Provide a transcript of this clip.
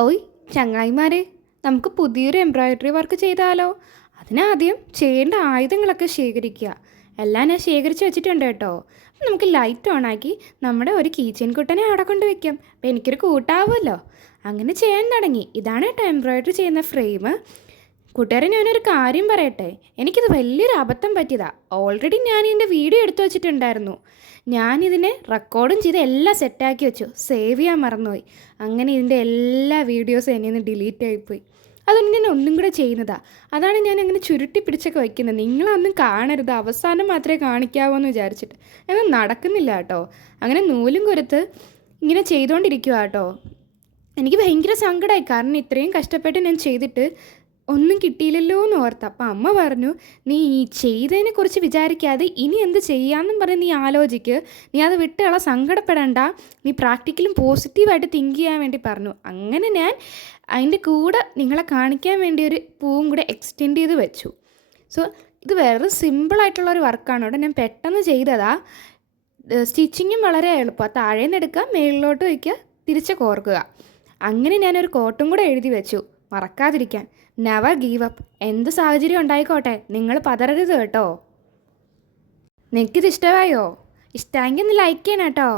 ഓയ് ചങ്ങായിമാരെ, നമുക്ക് പുതിയൊരു എംബ്രോയ്ഡറി വർക്ക് ചെയ്താലോ? അതിനാദ്യം ചെയ്യേണ്ട ആയുധങ്ങളൊക്കെ ശേഖരിക്കുക. എല്ലാം ഞാൻ ശേഖരിച്ച് വെച്ചിട്ടുണ്ട് കേട്ടോ. അപ്പം നമുക്ക് ലൈറ്റ് ഓണാക്കി നമ്മുടെ ഒരു കീച്ചെയിൻ കുട്ടനെ അവിടെ കൊണ്ട് വെക്കാം. അപ്പം എനിക്കൊരു കൂട്ടാവുമല്ലോ. അങ്ങനെ ചെയ്യാൻ തുടങ്ങി. ഇതാണ് കേട്ടോ എംബ്രോയ്ഡറി ചെയ്യുന്ന ഫ്രെയിം. കൂട്ടുകാരെ, ഞാനൊരു കാര്യം പറയട്ടെ. എനിക്കിത് വലിയൊരു അബദ്ധം പറ്റിയതാണ്. ഓൾറെഡി ഞാൻ ഇതിൻ്റെ വീഡിയോ എടുത്തു വച്ചിട്ടുണ്ടായിരുന്നു. ഞാനിതിനെ റെക്കോർഡും ചെയ്ത് എല്ലാം സെറ്റാക്കി വെച്ചു. സേവ് ചെയ്യാൻ മറന്നുപോയി. അങ്ങനെ ഇതിൻ്റെ എല്ലാ വീഡിയോസും എന്നിൽ നിന്ന് ഡിലീറ്റ് ആയിപ്പോയി. അതുകൊണ്ട് ഞാൻ ഒന്നും കൂടെ ചെയ്യുന്നതാണ്. അതാണ് ഞാൻ അങ്ങനെ ചുരുട്ടി പിടിച്ചൊക്കെ വയ്ക്കുന്നത്. നിങ്ങളൊന്നും കാണരുത്, അവസാനം മാത്രമേ കാണിക്കാവൂ എന്ന് വിചാരിച്ചിട്ട്. എന്നാൽ നടക്കുന്നില്ല കേട്ടോ. അങ്ങനെ നൂലും കുരുത്ത് ഇങ്ങനെ ചെയ്തുകൊണ്ടിരിക്കുക കേട്ടോ. എനിക്ക് ഭയങ്കര സങ്കടമായി. കാരണം ഇത്രയും കഷ്ടപ്പെട്ട് ഞാൻ ചെയ്തിട്ട് ഒന്നും കിട്ടിയില്ലല്ലോ എന്ന് ഓർത്ത്. അപ്പം അമ്മ പറഞ്ഞു, നീ ഈ ചെയ്തതിനെക്കുറിച്ച് വിചാരിക്കാതെ ഇനി എന്ത് ചെയ്യാമെന്നും പറഞ്ഞ് നീ ആലോചിക്ക്. നീ അത് വിട്ടുകള, സങ്കടപ്പെടണ്ട. നീ പ്രാക്ടിക്കലും പോസിറ്റീവായിട്ട് തിങ്ക് ചെയ്യാൻ വേണ്ടി പറഞ്ഞു. അങ്ങനെ ഞാൻ അതിൻ്റെ കൂടെ നിങ്ങളെ കാണിക്കാൻ വേണ്ടി ഒരു പൂവും കൂടെ എക്സ്റ്റെൻഡ് ചെയ്ത് വെച്ചു. സോ ഇത് വേറെ സിമ്പിളായിട്ടുള്ളൊരു വർക്കാണ് കേട്ടോ. ഞാൻ പെട്ടെന്ന് ചെയ്തതാ. സ്റ്റിച്ചിങ്ങും വളരെ എളുപ്പമാണ്. താഴേന്ന് എടുക്കുക, മേളിലോട്ട് വയ്ക്കുക, തിരിച്ച് കോർക്കുക. അങ്ങനെ ഞാനൊരു കോട്ടും കൂടെ എഴുതി വെച്ചു, മറക്കാതിരിക്കാൻ. Never give up. എന്ത് സാഹചര്യം ഉണ്ടായിക്കോട്ടെ, നിങ്ങൾ പതറരുത് കേട്ടോ. നിനക്കിത് ഇഷ്ടമായോ? ഇഷ്ടമെങ്കിൽ ഒന്ന് ലൈക്ക് ചെയ്യണം കേട്ടോ.